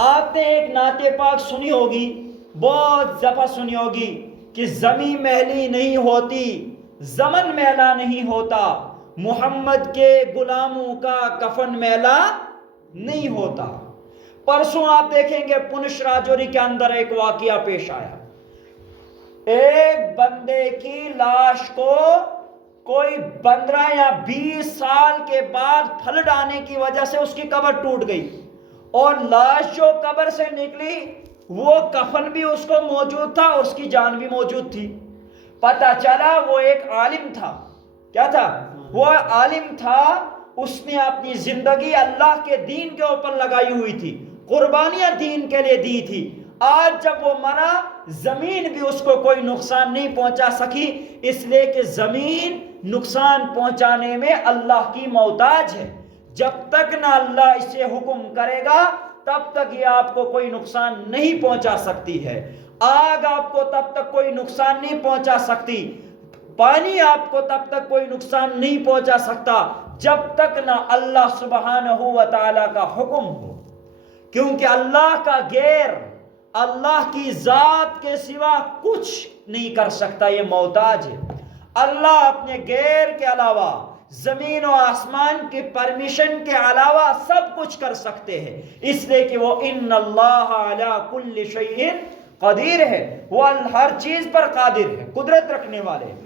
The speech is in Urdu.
آپ نے ایک نعت پاک سنی ہوگی، بہت دفعہ سنی ہوگی کہ زمین میلی نہیں ہوتی، زمن میلا نہیں ہوتا، محمد کے غلاموں کا کفن میلا نہیں ہوتا۔ پرسوں آپ دیکھیں گے پونچھ راجوری کے اندر ایک واقعہ پیش آیا، ایک بندے کی لاش کو کوئی 15 یا 20 سال کے بعد پھلٹ آنے کی وجہ سے اس کی قبر ٹوٹ گئی، اور لاش جو قبر سے نکلی وہ کفن بھی اس کو موجود تھا، اس کی جان بھی موجود تھی۔ پتہ چلا وہ ایک عالم تھا۔ کیا تھا؟ وہ عالم تھا، اس نے اپنی زندگی اللہ کے دین کے اوپر لگائی ہوئی تھی، قربانیاں دین کے لیے دی تھی۔ آج جب وہ مرا، زمین بھی اس کو کوئی نقصان نہیں پہنچا سکی، اس لیے کہ زمین نقصان پہنچانے میں اللہ کی محتاج ہے۔ جب تک نہ اللہ اسے حکم کرے گا تب تک یہ آپ کو کوئی نقصان نہیں پہنچا سکتی ہے۔ آگ آپ کو تب تک کوئی نقصان نہیں پہنچا سکتی، پانی آپ کو تب تک کوئی نقصان نہیں پہنچا سکتا جب تک نہ اللہ سبحانہ و تعالیٰ کا حکم ہو، کیونکہ اللہ کا غیر، اللہ کی ذات کے سوا کچھ نہیں کر سکتا، یہ محتاج ہے۔ اللہ اپنے غیر کے علاوہ، زمین و آسمان کی پرمیشن کے علاوہ سب کچھ کر سکتے ہیں، اس لیے کہ وہ ان اللہ علی کل شیء قدیر ہے، وہ ہر چیز پر قادر ہے، قدرت رکھنے والے ہیں۔